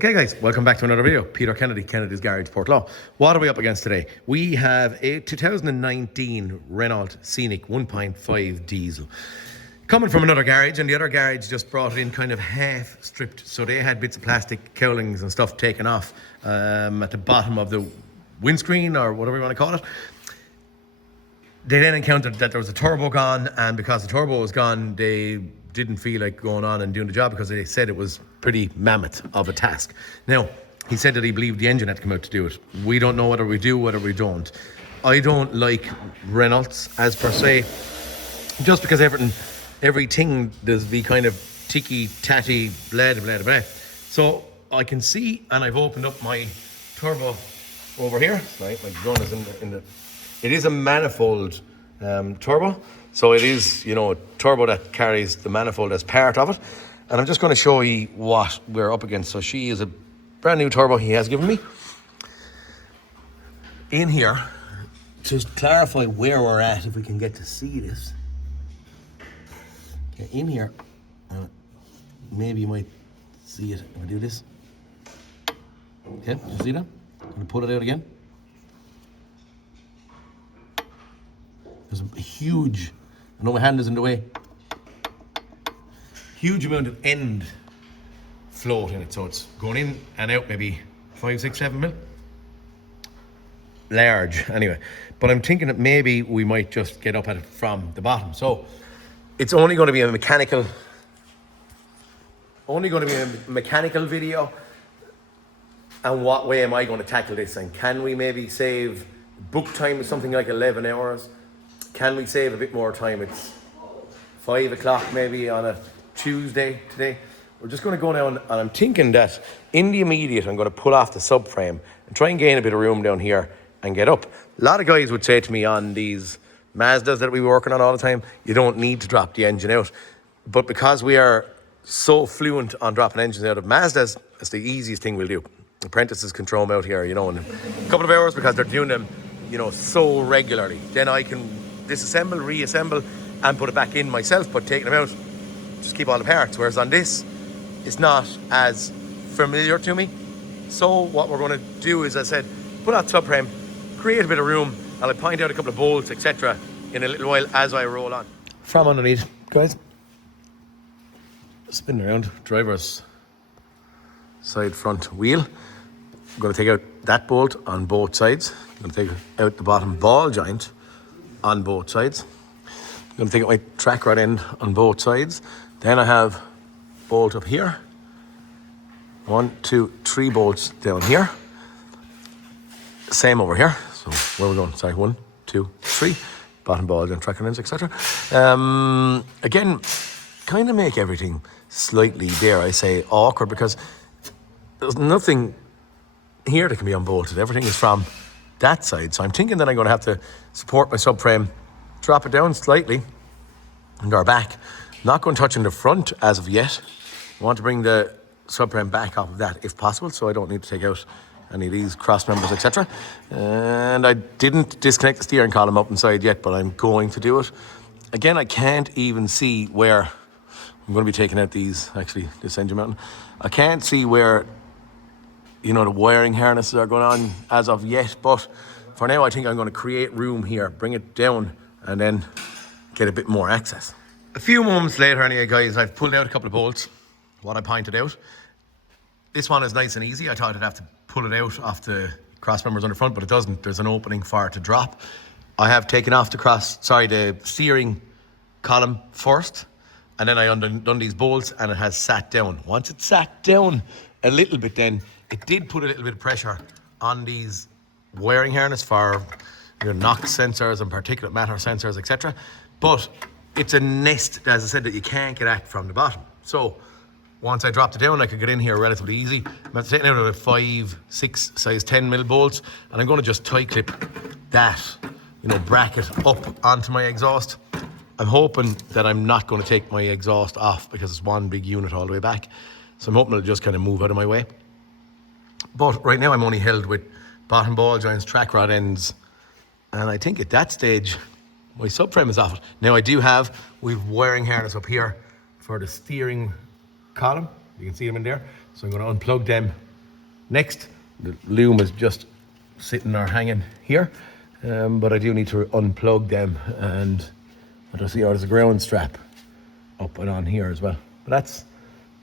Okay guys, welcome back to another video. Peter Kennedy, Kennedy's Garage, Portlaw. What are we up against today? We have a 2019 Renault Scenic 1.5 diesel. Coming from another garage, and the other garage just brought it in kind of half stripped. So they had bits of plastic cowlings and stuff taken off at the bottom of the windscreen, or whatever you want to call it. They then encountered that there was a turbo gone, and because the turbo was gone, they didn't feel like going on and doing the job because they said it was pretty mammoth of a task. Now, he said that he believed the engine had to come out to do it. We don't know whether we do, whether we don't. I don't like Renaults as per se, just because everything does be kind of ticky-tatty, blah, blah, blah, blah. So I can see, and I've opened up my turbo over here. Right, my gun is in the it is a manifold turbo. So it is, you know, a turbo that carries the manifold as part of it. And I'm just going to show you what we're up against. So she is a brand new turbo he has given me. In here, to clarify where we're at, if we can get to see this. Okay, in here, maybe you might see it if I do this. Okay, you see that? I'm going to pull it out again. There's a huge, I know my hand is in the way, huge amount of end float in it. So it's going in and out maybe 5, 6, 7 mil. Large, anyway. But I'm thinking that maybe we might just get up at it from the bottom. So it's only going to be a mechanical video. And what way am I going to tackle this? And can we maybe save book time is something like 11 hours? Can we save a bit more time? It's 5 o'clock maybe on a Tuesday today. We're just going to go down, and I'm thinking that in the immediate, I'm going to pull off the subframe and try and gain a bit of room down here and get up. A lot of guys would say to me on these Mazdas that we were working on all the time, you don't need to drop the engine out. But because we are so fluent on dropping engines out of Mazdas, it's the easiest thing we'll do. Apprentices can throw them out here, you know, in a couple of hours because they're doing them, you know, so regularly. Then I can disassemble, reassemble, and put it back in myself, but taking them out, just keep all the parts. Whereas on this, it's not as familiar to me. So what we're going to do is, as I said, put out the subframe, create a bit of room, and I'll point out a couple of bolts, etc. in a little while as I roll on. From underneath, guys. Spin around, driver's side front wheel. I'm going to take out that bolt on both sides. I'm going to take out the bottom ball joint on both sides. I'm going to take out my track rod end on both sides. Then I have bolt up here. 1, 2, 3 bolts down here. Same over here. So where are we going? Sorry, 1, 2, 3. Bottom ball joint, track rod ends, etc. Again, kind of make everything slightly, dare I say, awkward, because there's nothing here that can be unbolted. Everything is from that side. So I'm thinking that I'm going to have to support my subframe, drop it down slightly, and our back. Not going to touch in the front as of yet. I want to bring the subframe back off of that if possible, so I don't need to take out any of these cross members, etc. And I didn't disconnect the steering column up inside yet, but I'm going to do it. Again, I can't even see where I'm going to be taking out these, actually, this engine mounting. I can't see where, you know, the wiring harnesses are going on as of yet, but for now I think I'm going to create room here, bring it down, and then get a bit more access. A few moments later anyway, guys, I've pulled out a couple of bolts, what I pointed out. This one is nice and easy. I thought I'd have to pull it out off the cross members on the front, but it doesn't. There's an opening for it to drop. I have taken off the steering column first, and then I undone these bolts, and it has sat down. Once it sat down a little bit, then it did put a little bit of pressure on these wiring harness for your NOx sensors and particulate matter sensors, etc. But it's a nest, as I said, that you can't get at from the bottom. So once I dropped it down, I could get in here relatively easy. I'm taking out a 5, 6 size 10 mil bolts, and I'm going to just tie clip that, you know, bracket up onto my exhaust. I'm hoping that I'm not going to take my exhaust off because it's one big unit all the way back. So I'm hoping it'll just kind of move out of my way. But right now I'm only held with bottom ball joints, track rod ends, and I think at that stage my subframe is off it. Now we've wiring harness up here for the steering column. You can see them in there. So I'm going to unplug them Next, the loom is just sitting or hanging here, but I do need to unplug them, and I don't see there's a ground strap up and on here as well. But that's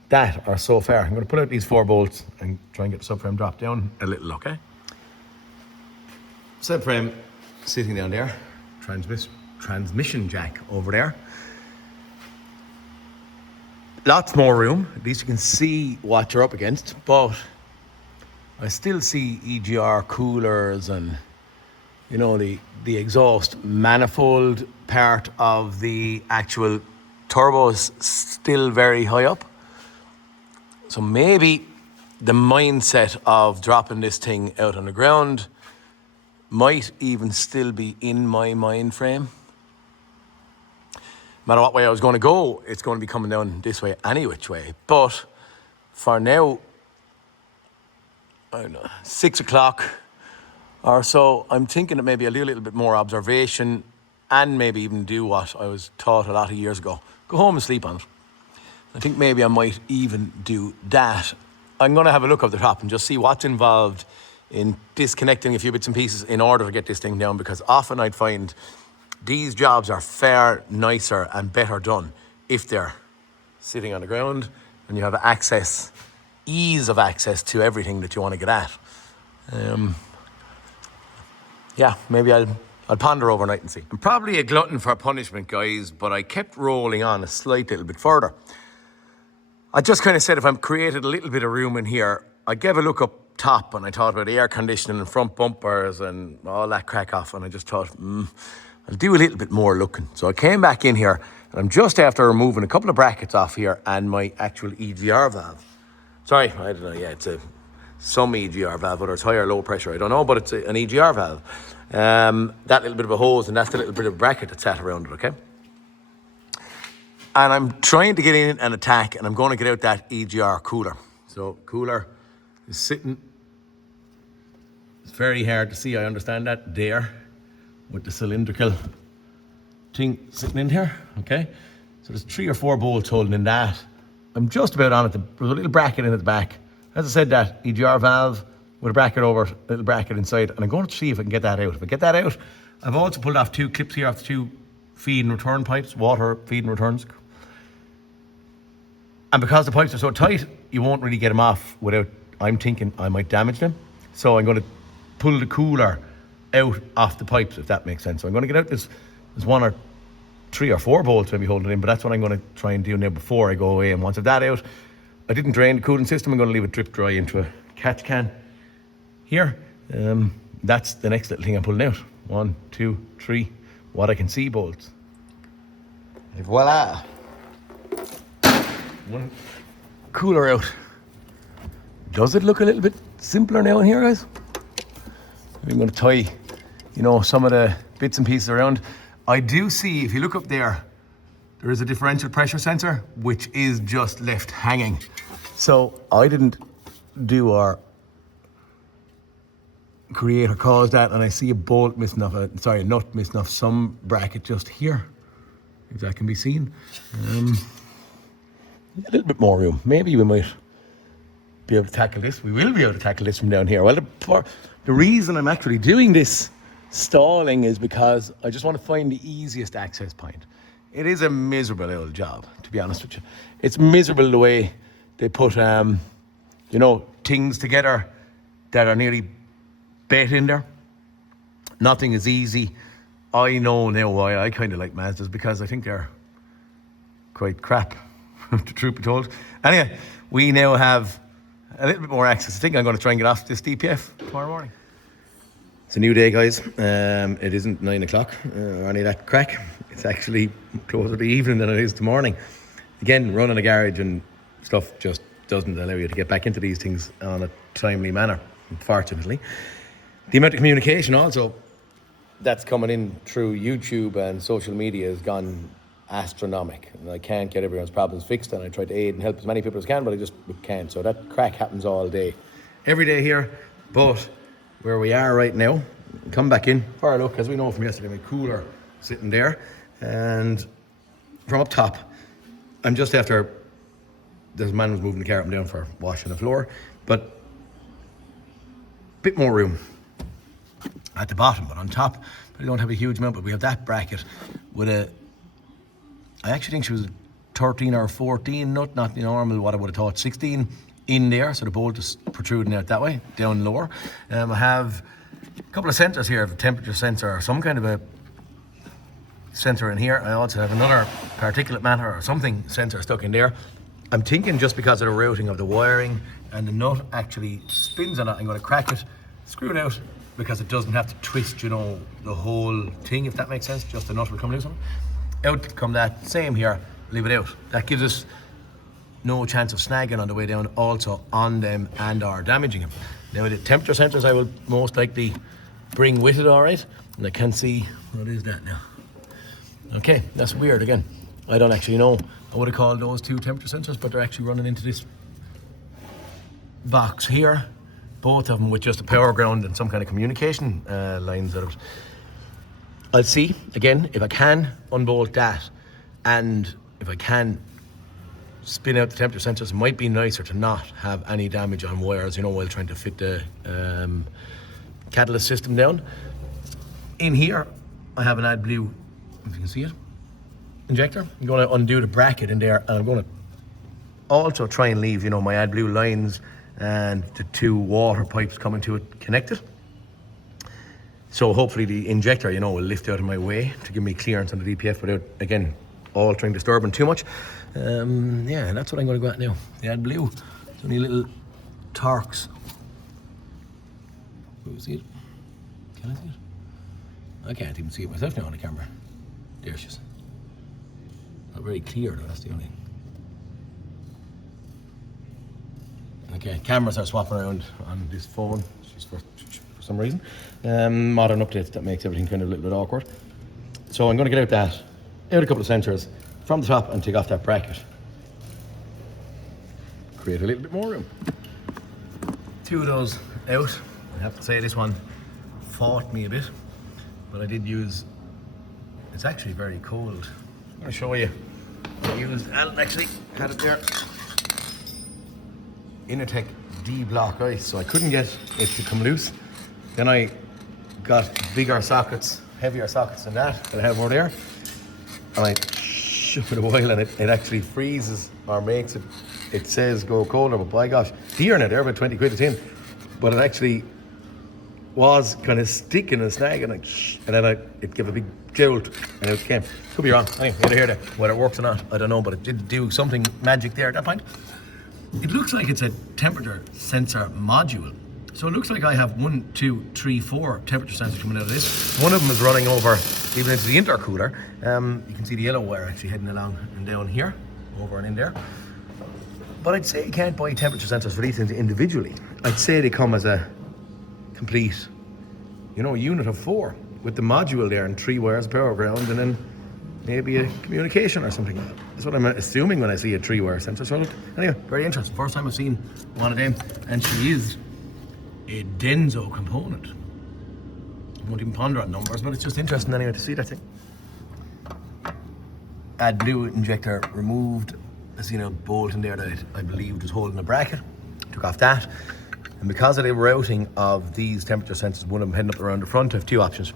that, or so far. I'm going to put out these 4 bolts and try and get the subframe dropped down a little, okay? Subframe sitting down there, transmission jack over there. Lots more room, at least you can see what you're up against, but I still see EGR coolers and, you know, the exhaust manifold part of the actual turbo is still very high up. So maybe the mindset of dropping this thing out on the ground might even still be in my mind frame. No matter what way I was going to go, it's going to be coming down this way any which way. But for now, I don't know, 6 o'clock or so, I'm thinking that maybe I'll do a little bit more observation and maybe even do what I was taught a lot of years ago. Go home and sleep on it. I think maybe I might even do that. I'm going to have a look up the top and just see what's involved in disconnecting a few bits and pieces in order to get this thing down, because often I'd find these jobs are far nicer and better done if they're sitting on the ground and you have access, ease of access to everything that you want to get at. Yeah, maybe I'll ponder overnight and see. I'm probably a glutton for punishment, guys, but I kept rolling on a slight little bit further. I just kind of said if I'm created a little bit of room in here, I gave a look up top and I thought about air conditioning and front bumpers and all that crack off, and I just thought, I'll do a little bit more looking. So I came back in here and I'm just after removing a couple of brackets off here and my actual EGR valve. Sorry, I don't know, yeah, it's some EGR valve, whether it's high or low pressure, I don't know, but it's an EGR valve. That little bit of a hose, and that's the little bit of bracket that's sat around it, okay? And I'm trying to get in and attack, and I'm going to get out that EGR cooler. So cooler is sitting, it's very hard to see, I understand that, there, with the cylindrical thing sitting in here, okay? So there's 3 or 4 bolts holding in that. I'm just about on it, there's a little bracket in at the back. As I said, that EGR valve with a bracket over, a little bracket inside, and I'm going to see if I can get that out. If I get that out, I've also pulled off 2 clips here off the 2 feed and return pipes, water feed and returns. And because the pipes are so tight, you won't really get them off without, I'm thinking I might damage them. So I'm going to pull the cooler out off the pipes, if that makes sense. So I'm going to get out there's 1 or 3 or 4 bolts maybe holding it in, but that's what I'm going to try and do now before I go away. And once I've that out, I didn't drain the cooling system. I'm going to leave it drip dry into a catch can here. That's the next little thing I'm pulling out. 1, 2, 3, what I can see bolts. And voila. 1 cooler out. Does it look a little bit simpler now in here, guys? I'm going to tie, you know, some of the bits and pieces around. I do see, if you look up there, there is a differential pressure sensor, which is just left hanging. So I didn't do or create or cause that, and I see a bolt missing off, a nut missing off some bracket just here, if that can be seen. A little bit more room. Maybe we might be able to tackle this. We will be able to tackle this from down here. Well, the reason I'm actually doing this stalling is because I just want to find the easiest access point. It is a miserable old job, to be honest with you. It's miserable the way they put, you know, things together that are nearly bet in there. Nothing is easy. I know now why I kind of like Mazdas, because I think they're quite crap, the truth be told. Anyway, we now have a little bit more access. I think I'm going to try and get off this DPF tomorrow morning. It's a new day, guys. It isn't 9 o'clock or any of that crack. It's actually closer to evening than it is to morning. Again, running a garage and stuff just doesn't allow you to get back into these things on a timely manner, unfortunately. The amount of communication also that's coming in through YouTube and social media has gone astronomical. And I can't get everyone's problems fixed, and I try to aid and help as many people as can, but I just can't. So that crack happens all day, every day here. But where we are right now, come back in for a look. As we know from yesterday, my cooler sitting there, and from up top, I'm just after, this man was moving the car up and down for washing the floor, but bit more room at the bottom, but on top, we don't have a huge amount, but we have that bracket with a, I actually think she was 13 or 14 nut, not the normal, what I would have thought, 16 in there, so the bolt is protruding out that way, down lower. I have a couple of sensors here, a temperature sensor or some kind of a sensor in here. I also have another particulate matter or something sensor stuck in there. I'm thinking just because of the routing of the wiring and the nut actually spins on it, I'm going to crack it, screw it out, because it doesn't have to twist, you know, the whole thing, if that makes sense. Just the nut will come loose on it. Out come that, same here, leave it out. That gives us no chance of snagging on the way down, also on them and or damaging them. Now the temperature sensors I will most likely bring with it, all right? And I can't see, what is that now? Okay, that's weird again. I don't actually know. I would have called those two temperature sensors, but they're actually running into this box here. Both of them with just a power ground and some kind of communication lines out of it. I'll see, again, if I can unbolt that, and if I can spin out the temperature sensors. It might be nicer to not have any damage on wires, you know, while trying to fit the catalyst system down. In here, I have an AdBlue, if you can see it, injector. I'm going to undo the bracket in there, and I'm going to also try and leave, you know, my AdBlue lines and the two water pipes coming to it connected. So hopefully the injector, you know, will lift out of my way to give me clearance on the DPF without, again, altering, disturbing too much. Yeah, that's what I'm going to go at now. The AdBlue. It's only little Torx. Can you see it? Can I see it? I can't even see it myself now on the camera. There she is. Not very clear though, that's the only thing. Okay, cameras are swapping around on this phone just for some reason. Modern updates, that makes everything kind of a little bit awkward. So I'm going to get out a couple of sensors from the top and take off that bracket. Create a little bit more room. Two of those out. I have to say this one fought me a bit, but I did use, it's actually very cold. I'm going to show you. I used, Alan actually had it there, Innertech D-block ice, so I couldn't get it to come loose. Then I got bigger sockets, heavier sockets than that I have over there, and I shook it a while, and it actually freezes or makes it, it says go colder, but by gosh, here now they're about 20 quid a tin, but it actually was kind of sticking and snagging, and then it gave a big jolt and it came. Could be wrong, anyway, neither here nor there. Whether it works or not, I don't know, but it did do something magic there at that point. It looks like it's a temperature sensor module. So it looks like I have 1, 2, 3, 4 temperature sensors coming out of this. One of them is running over even into the intercooler. You can see the yellow wire actually heading along and down here, over and in there. But I'd say you can't buy temperature sensors for these things individually. I'd say they come as a complete, you know, unit of 4 with the module there and 3 wires, power ground, and then maybe a communication or something. That's what I'm assuming when I see a 3-wire sensor. So look, anyway, very interesting. First time I've seen one of them, and she is a Denso component. I won't even ponder on numbers, but it's just interesting anyway to see that thing. AdBlue injector removed. I seen a bolt in there that I believed was holding a bracket. Took off that. And because of the routing of these temperature sensors, one of them heading up around the front, I have 2 options.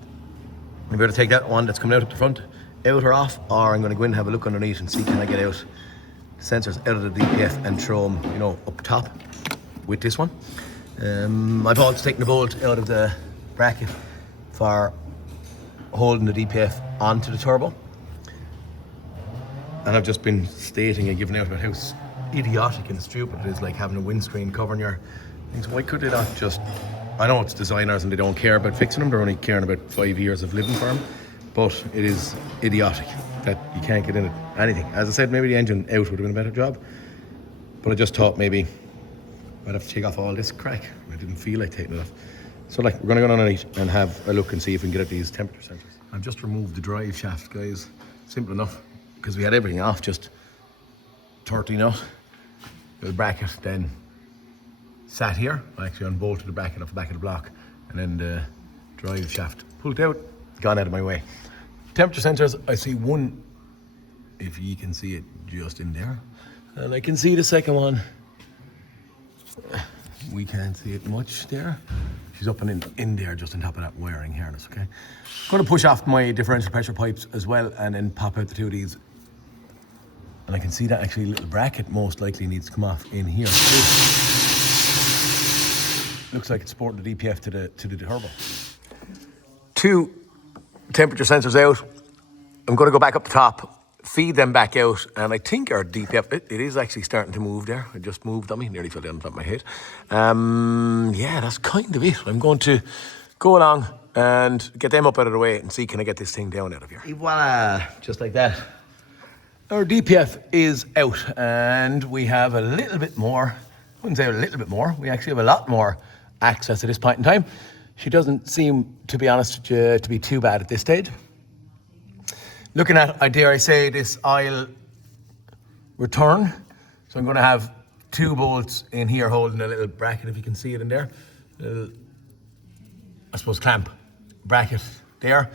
I'm going to take that one that's coming out at the front, out or off, or I'm going to go in and have a look underneath and see can I get out sensors out of the DPF and throw them, you know, up top with this one. I've also taken the bolt out of the bracket for holding the DPF onto the turbo. And I've just been stating and giving out about how idiotic and stupid it is, like having a windscreen covering your things. Why could they not just, I know it's designers and they don't care about fixing them, they're only caring about 5 years of living for them, but it is idiotic that you can't get in it, anything. As I said, maybe the engine out would have been a better job, but I just thought maybe I'd have to take off all this crack. I didn't feel like taking it off. So like, we're gonna go underneath and have a look and see if we can get at these temperature sensors. I've just removed the drive shaft, guys. Simple enough, because we had everything off, just 30 nut. The bracket then sat here. I actually unbolted the bracket off the back of the block, and then the drive shaft pulled out, gone out of my way. Temperature sensors, I see one, if you can see it, just in there. And I can see the second one We can't see it much there. She's up and in there, just on top of that wiring harness, okay? Going to push off my differential pressure pipes as well and then pop out the two of these. And I can see that actually a little bracket most likely needs to come off in here too. Looks like it's sporting the DPF to the turbo. Two temperature sensors out. I'm going to go back up the top, feed them back out, and I think our DPF, it is actually starting to move there. It just moved on me, nearly fell down on top of my head. Yeah, that's kind of it. I'm going to go along and get them up out of the way and see, can I get this thing down out of here. Voila, just like that. Our DPF is out and we have a little bit more, I wouldn't say a little bit more, we actually have a lot more access at this point in time. She doesn't seem, to be honest, to be too bad at this stage. Looking at, I dare I say, this aisle return. So I'm going to have two bolts in here holding a little bracket, if you can see it in there. Little, I suppose, clamp bracket there.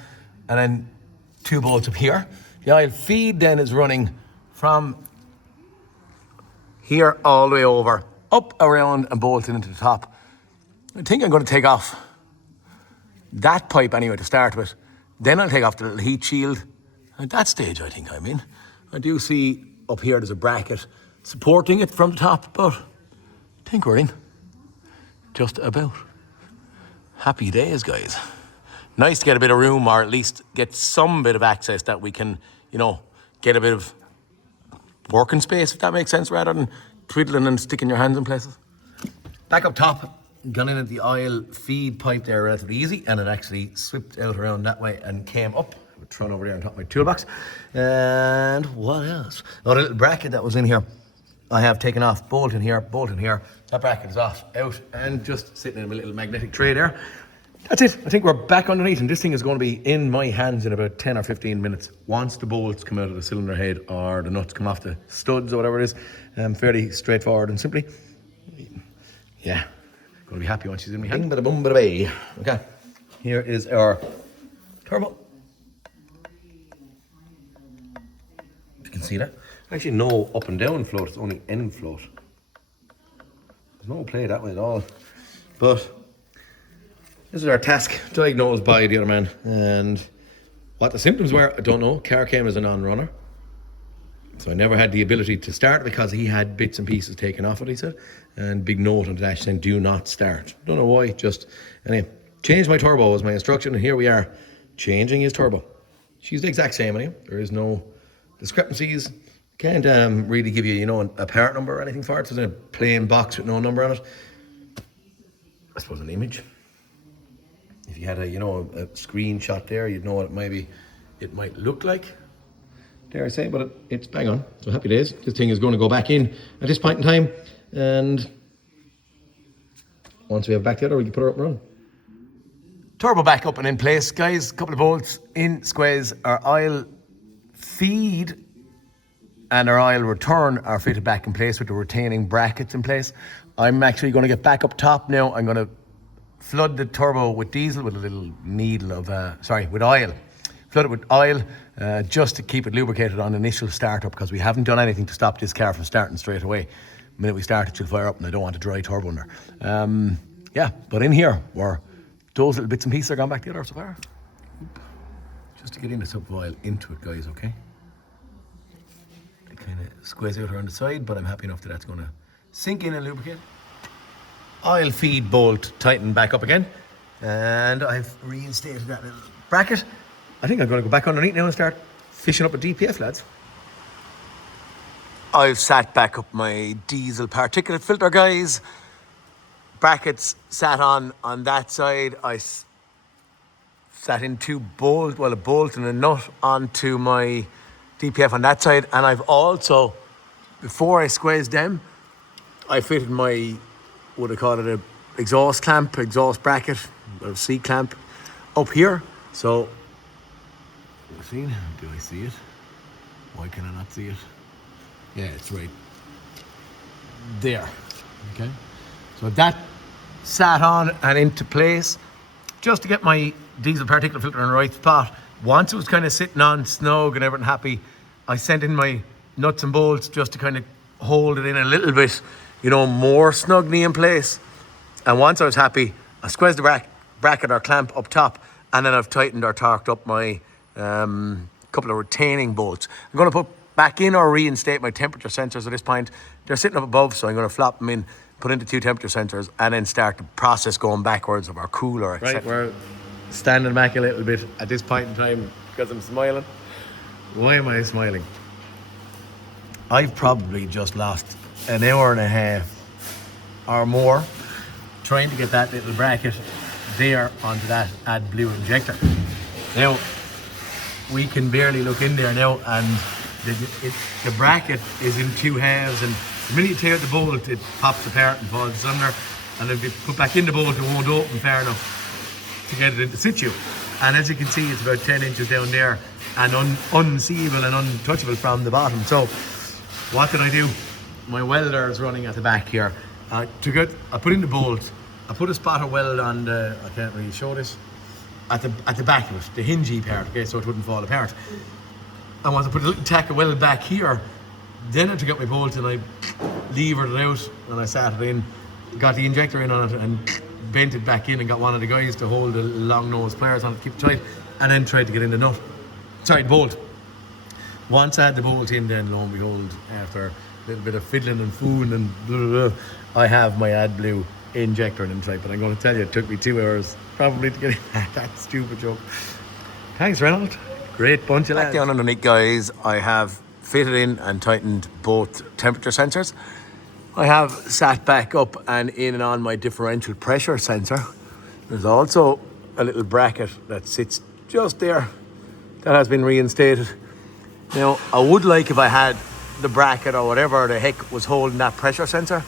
And then two bolts up here. The aisle feed then is running from here all the way over, up, around, and bolting into the top. I think I'm going to take off that pipe anyway to start with. Then I'll take off the little heat shield. At that stage, I think I'm in. I do see up here there's a bracket supporting it from the top, but I think we're in. Just about. Happy days, guys. Nice to get a bit of room, or at least get some bit of access that we can, you know, get a bit of working space, if that makes sense, rather than twiddling and sticking your hands in places. Back up top, gone in at the aisle feed pipe there relatively easy, and it actually swept out around that way and came up. Thrown over there on top of my toolbox. And what else? Oh, the little bracket that was in here, I have taken off, bolt in here, bolt in here. That bracket is off, out, and just sitting in a little magnetic tray there. That's it. I think we're back underneath, and this thing is going to be in my hands in about 10 or 15 minutes. Once the bolts come out of the cylinder head or the nuts come off the studs or whatever it is, fairly straightforward and simply. Yeah, going to be happy when she's in my hand. Bing, bada boom, bada bay. Okay, here is our turbo. You can see that. Actually, no up and down float, it's only end float. There's no play that way at all. But this is our task, diagnosed by the other man. And what the symptoms were, I don't know. Car came as a non-runner. So I never had the ability to start because he had bits and pieces taken off it, he said. And big note on the dash saying, do not start. Don't know why, just, anyway. Change my turbo was my instruction, and here we are, changing his turbo. She's the exact same anyway. There is no discrepancies. Can't really give you, you know, a part number or anything for it. It's in a plain box with no number on it. I suppose an image. If you had a, you know, a screenshot there, you'd know what it might look like. Dare I say, but it's bang on. So happy days. This thing is going to go back in at this point in time, and once we have it back together, we can put her up and run. Turbo back up and in place, guys. Couple of bolts in, squeeze. Our oil feed and our oil return are fitted back in place with the retaining brackets in place. I'm actually going to get back up top now. I'm going to flood the turbo with diesel with a little needle of, with oil. Flood it with oil just to keep it lubricated on initial startup, because we haven't done anything to stop this car from starting straight away. The minute we start it, she'll fire up, and I don't want a dry turbo in there. Yeah, but in here, those little bits and pieces are gone back together so far. Just to get in the sub oil into it, guys, okay? It kind of squeeze out around the side, but I'm happy enough that that's going to sink in and lubricate. Oil feed bolt tightened back up again, and I've reinstated that little bracket. I think I'm going to go back underneath now and start fishing up a DPF, lads. I've sat back up my diesel particulate filter, guys. Brackets sat on that side. I sat in a bolt and a nut onto my DPF on that side. And I've also, before I squeezed them, I fitted my, what I call it, a exhaust bracket, or seat clamp up here. So, do I see it? Why can I not see it? Yeah, it's right there. Okay. So that sat on and into place just to get my diesel particulate filter in the right spot. Once it was kind of sitting on snug and everything happy, I sent in my nuts and bolts just to kind of hold it in a little bit, you know, more snugly in place. And once I was happy, I squeezed the bracket or clamp up top, and then I've tightened or torqued up my couple of retaining bolts. I'm going to put back in or reinstate my temperature sensors at this point. They're sitting up above, so I'm going to flop them in, put into 2 temperature sensors, and then start the process going backwards of our cooler, etc. Right, we're standing back a little bit at this point in time because I'm smiling. Why am I smiling? I've probably just lost an hour and a half or more trying to get that little bracket there onto that AdBlue injector. Now, we can barely look in there now, and the bracket is in 2 halves, and the minute you tear the bolt, it pops apart and falls under, and if you put back in the bolt, it won't open far enough to get it into situ. And as you can see, it's about 10 inches down there and unseeable and untouchable from the bottom. So what did I do? My welder is running at the back here. I put in the bolt, I put a spotter weld on the, I can't really show this, at the back of it, the hingey part, okay, so it wouldn't fall apart. I want to put a little tack of weld back here. Then I took out my bolt and I levered it out and I sat it in, got the injector in on it and bent it back in, and got one of the guys to hold the long nose pliers on it, keep it tight, and then tried to get in the bolt. Once I had the bolt in, then lo and behold, after a little bit of fiddling and fooling and blah, blah, blah, I have my AdBlue injector in tight. But I'm going to tell you, it took me 2 hours probably to get in that stupid joke. Thanks, Renault. Great bunch of lads. Back down underneath, guys, I have fitted in and tightened both temperature sensors. I have sat back up and in and on my differential pressure sensor. There's also a little bracket that sits just there that has been reinstated. Now, I would like if I had the bracket or whatever the heck was holding that pressure sensor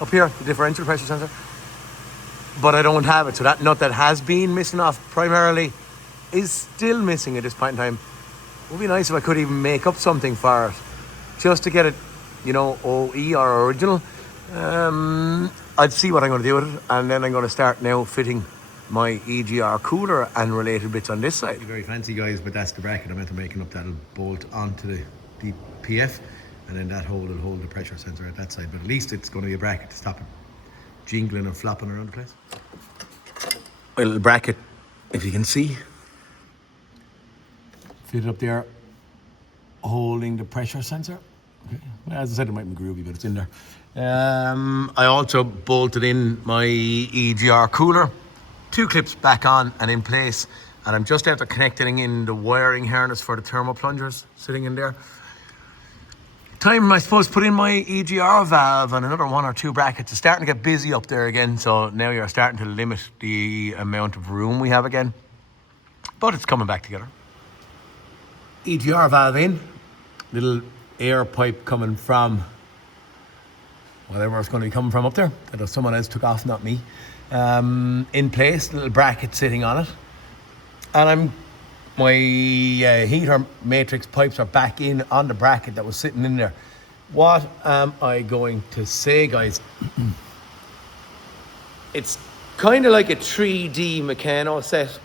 up here, the differential pressure sensor, but I don't have it. So that nut that has been missing off primarily is still missing at this point in time. It would be nice if I could even make up something for it, just to get it, you know, OE or original. I'd see what I'm going to do with it, and then I'm going to start now fitting my EGR cooler and related bits on this side. Very fancy, guys, but that's the bracket. I'm after making up that bolt onto the DPF, and then that hole will hold the pressure sensor at that side. But at least it's going to be a bracket to stop it jingling and flopping around the place. A little bracket, if you can see, fitted up there, holding the pressure sensor. Okay. Well, as I said, it might be groovy, but it's in there. I also bolted in my EGR cooler, 2 clips back on and in place, and I'm just after connecting in the wiring harness for the thermal plungers sitting in there. Time, I suppose, put in my EGR valve and another 1 or 2 brackets. It's starting to get busy up there again, so now you're starting to limit the amount of room we have again, but it's coming back together. EGR valve in, little air pipe coming from whatever it's going to be coming from up there that someone else took off, not me. In place, little bracket sitting on it, and my heater matrix pipes are back in on the bracket that was sitting in there. What am I going to say, guys? It's kind of like a 3D Meccano set,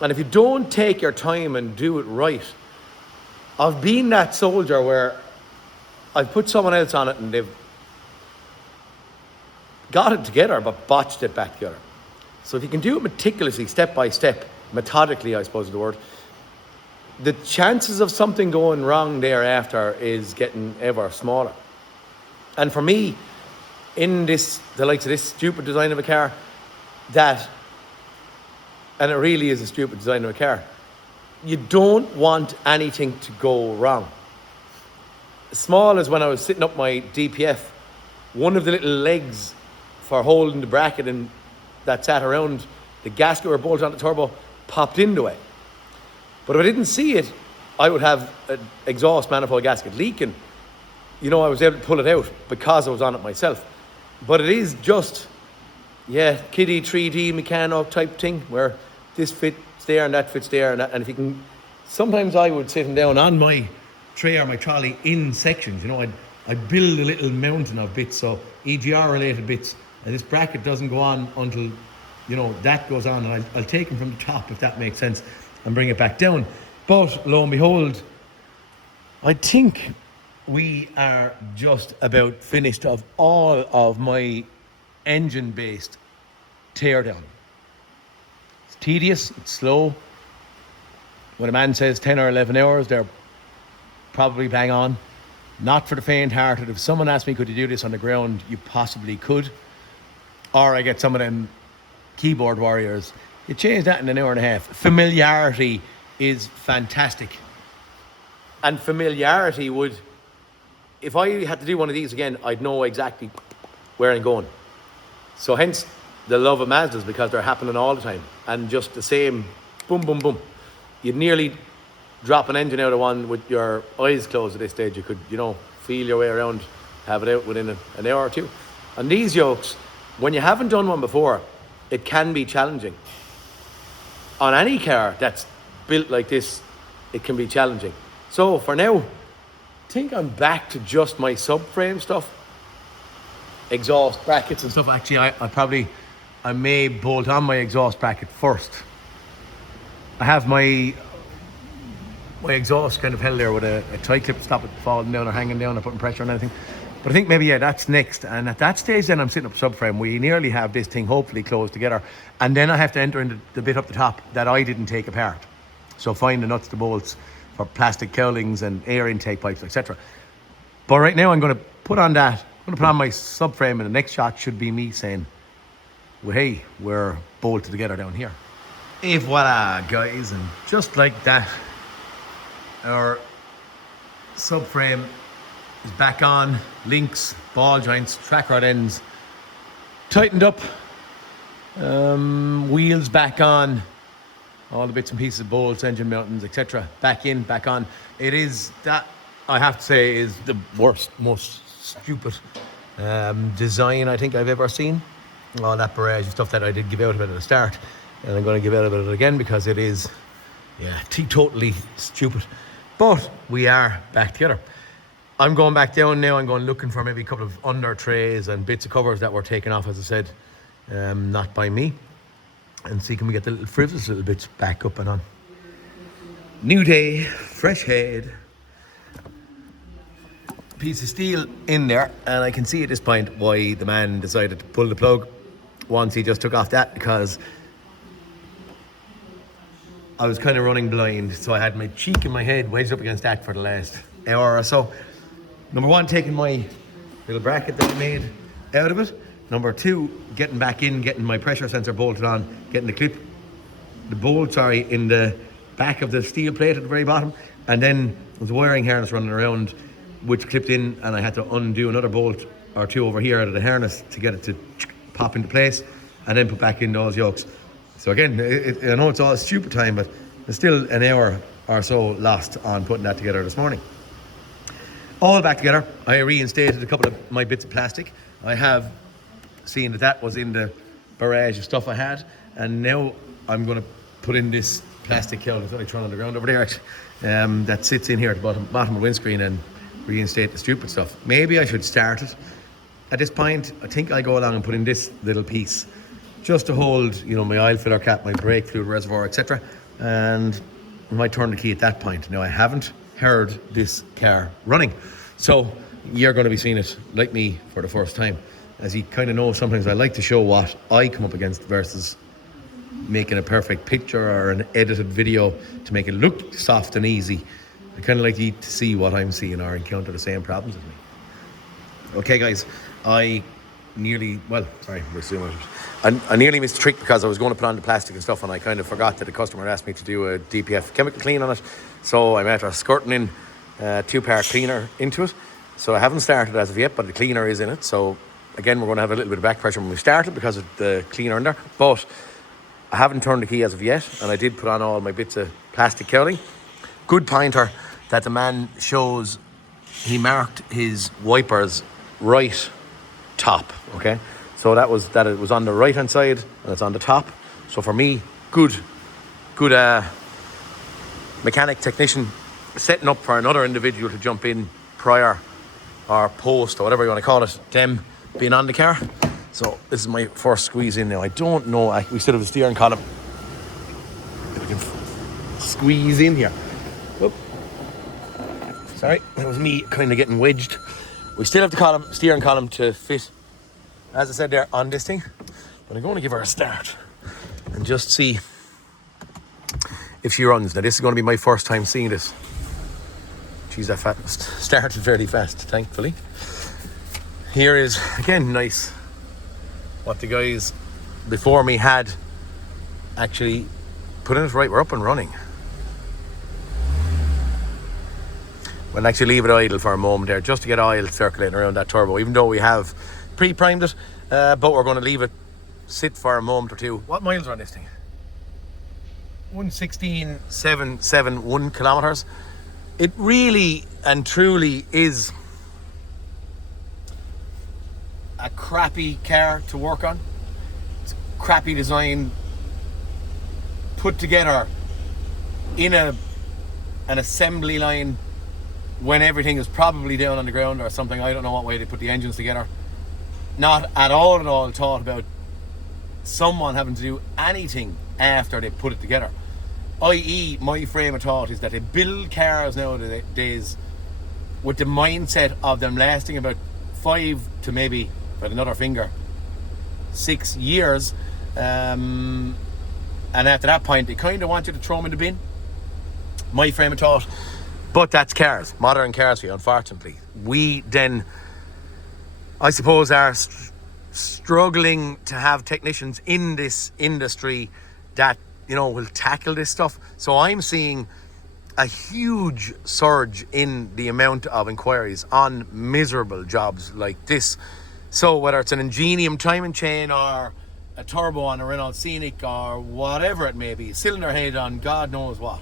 and if you don't take your time and do it right, I've been that soldier where I've put someone else on it and they've got it together but botched it back together. So if you can do it meticulously, step by step, methodically, I suppose is the word, the chances of something going wrong thereafter is getting ever smaller. And for me, in the likes of this stupid design of a car, and it really is a stupid design of a car, you don't want anything to go wrong. As small as when I was sitting up my DPF, one of the little legs for holding the bracket and that sat around the gasket or bolt on the turbo popped in the way. But if I didn't see it, I would have an exhaust manifold gasket leaking. You know, I was able to pull it out because I was on it myself. But it is just, kiddie 3D Meccano type thing where this fits there and that fits there and that. And if you can, sometimes I would sit down on my tray or my trolley in sections. You know, I'd build a little mountain of bits, so EGR related bits, and this bracket doesn't go on until, you know, that goes on, and I'll take them from the top, if that makes sense, and bring it back down. But lo and behold, I think we are just about finished of all of my engine based tear down. It's tedious, it's slow. When a man says 10 or 11 hours, they're probably bang on. Not for the faint-hearted. If someone asked me, could you do this on the ground, you possibly could. Or I get some of them keyboard warriors. You change that in an hour and a half. Familiarity is fantastic. And familiarity would, if I had to do one of these again, I'd know exactly where I'm going. So hence the love of Mazdas, because they're happening all the time. And just the same, boom, boom, boom. You'd nearly drop an engine out of one with your eyes closed at this stage. You could, feel your way around, have it out within an hour or two. And these yokes, when you haven't done one before, it can be challenging. On any car that's built like this, it can be challenging. So for now, I think I'm back to just my subframe stuff. Exhaust brackets and stuff. Actually, I may bolt on my exhaust bracket first. I have my exhaust kind of held there with a tie clip to stop it falling down or hanging down or putting pressure on anything. But I think maybe, that's next. And at that stage then I'm setting up subframe. We nearly have this thing hopefully closed together. And then I have to enter into the bit up the top that I didn't take apart. So find the nuts, the bolts for plastic cowlings and air intake pipes, etc. But right now I'm going to put on that. I'm going to put on my subframe, and the next shot should be me saying, well, hey, we're bolted together down here. Et voila, guys. And just like that, our subframe is back on. Links, ball joints, track rod ends tightened up, wheels back on, all the bits and pieces, bolts, engine mountings, etc. back in, back on. It is, that I have to say, is the worst, most stupid design I think I've ever seen. All that barrage stuff that I did give out about at the start, and I'm going to give out about it again because it is totally stupid. But we are back together. I'm going back down now. I'm going looking for maybe a couple of under trays and bits of covers that were taken off, as I said, not by me, and see can we get the little frivolous little bits back up and on. New day, fresh head, piece of steel in there, and I can see at this point why the man decided to pull the plug once he just took off that, because I was kind of running blind, so I had my cheek and my head wedged up against that for the last hour or so. Number one, taking my little bracket that I made out of it. Number two, getting back in, getting my pressure sensor bolted on, getting the bolt in the back of the steel plate at the very bottom, and then there's a wiring harness running around which clipped in, and I had to undo another bolt or two over here out of the harness to get it to pop into place, and then put back in those yokes. So again, I know it's all stupid time, but there's still an hour or so lost on putting that together this morning. All back together. I reinstated a couple of my bits of plastic. I have seen that was in the barrage of stuff I had, and now I'm going to put in this plastic cowling. It's only thrown on the ground over there actually, that sits in here at the bottom of the windscreen, and reinstate the stupid stuff. Maybe I should start it. At this point, I think I'll go along and put in this little piece just to hold, my oil filler cap, my brake fluid reservoir, etc. And I might turn the key at that point. Now, I haven't heard this car running, so you're going to be seeing it like me for the first time. As you kind of know, sometimes I like to show what I come up against versus making a perfect picture or an edited video to make it look soft and easy. I kind of like you to see what I'm seeing or encounter the same problems as me. Okay, guys, I nearly missed the trick because I was going to put on the plastic and stuff, and I kind of forgot that the customer asked me to do a DPF chemical clean on it. So I'm after skirting in a 2-part cleaner into it. So I haven't started as of yet, but the cleaner is in it. So again, we're going to have a little bit of back pressure when we start it because of the cleaner in there. But I haven't turned the key as of yet, and I did put on all my bits of plastic cowling. Good pointer that the man shows. He marked his wipers right top, okay? So it was on the right hand side and it's on the top. So for me, good mechanic technician setting up for another individual to jump in prior or post or whatever you want to call it, them being on the car. So this is my first squeeze in now. I don't know, we still have the steering column. If we can squeeze in here. Whoop. Sorry, that was me kind of getting wedged. We still have the steering column to fit, as I said there, on this thing. But I'm going to give her a start and just see if she runs. Now, this is going to be my first time seeing this. She's that fast. Started fairly fast, thankfully. Here is, again, nice what the guys before me had actually put in it. Right, we're up and running. We'll actually leave it idle for a moment there just to get oil circulating around that turbo, even though we have pre-primed it, but we're going to leave it sit for a moment or two. What miles are on this thing? 116,771 kilometers. It really and truly is a crappy car to work on. It's crappy design, put together in an assembly line when everything is probably down on the ground or something. I don't know what way they put the engines together. Not at all thought about someone having to do anything after they put it together. I.e., my frame of thought is that they build cars nowadays with the mindset of them lasting about 5 to maybe, with another finger, 6 years. And after that point, they kind of want you to throw them in the bin. My frame of thought. But that's cars, modern cars for you, unfortunately. We then, I suppose, are struggling to have technicians in this industry that, you know, will tackle this stuff. So I'm seeing a huge surge in the amount of inquiries on miserable jobs like this. So whether it's an Ingenium timing chain or a turbo on a Renault Scenic or whatever it may be, cylinder head on God knows what,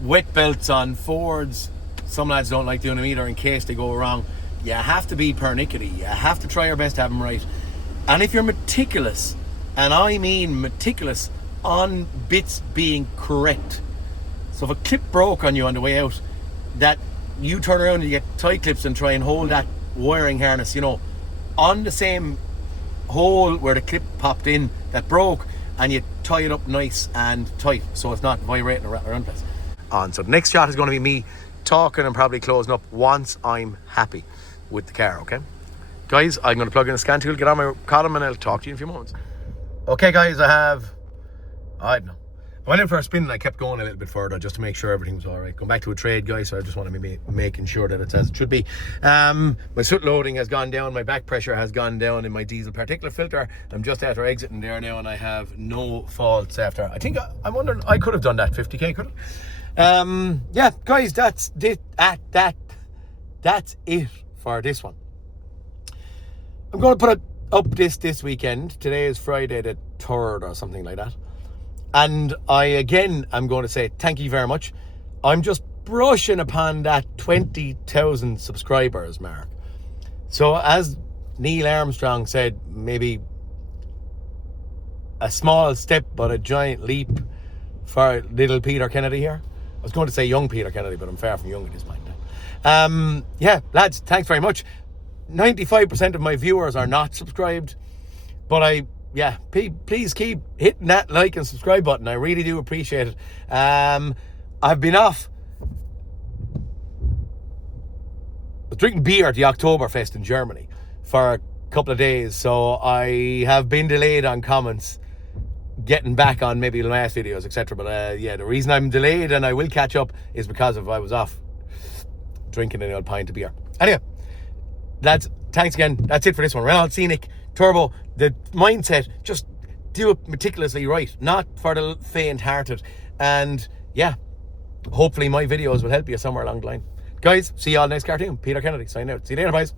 wet belts on Fords, some lads don't like doing them either in case they go wrong. You have to be pernickety. You have to try your best to have them right. And if you're meticulous, and I mean meticulous, on bits being correct. So if a clip broke on you on the way out, that you turn around and you get tie clips and try and hold that wiring harness, you know, on the same hole where the clip popped in that broke, and you tie it up nice and tight so it's not vibrating or rattling around place. So the next shot is going to be me talking and probably closing up once I'm happy with the car, okay? Guys, I'm going to plug in the scan tool, get on my column, and I'll talk to you in a few moments. Okay, guys, I don't know. I went in for a spin and I kept going a little bit further just to make sure everything was all right. Going back to a trade, guys, so I just want to be making sure that it's as it should be. My soot loading has gone down, my back pressure has gone down in my diesel particulate filter. I'm just after exiting there now, and I have no faults after. I think I'm wondering, I could have done that 50k, could I? Yeah, guys, that's it for this one. I'm going to put it up this weekend. Today is Friday the 3rd or something like that. And I'm going to say thank you very much. I'm just brushing upon that 20,000 subscribers mark. So as Neil Armstrong said, maybe a small step but a giant leap for little Peter Kennedy here. I was going to say young Peter Kennedy, but I'm far from young at this point now. Yeah, lads, thanks very much. 95% of my viewers are not subscribed, but please keep hitting that like and subscribe button. I really do appreciate it. I've been off drinking beer at the Oktoberfest in Germany for a couple of days, so I have been delayed on comments, getting back on maybe the last videos, etc. But yeah, the reason I'm delayed and I will catch up is because I was off drinking an old pint of beer. Anyway, lads, thanks again. That's it for this one. Renault Scenic Turbo. The mindset, just do it meticulously right, not for the faint-hearted. And yeah, hopefully my videos will help you somewhere along the line. Guys, see you all next cartoon. Peter Kennedy signing out. See you later, boys.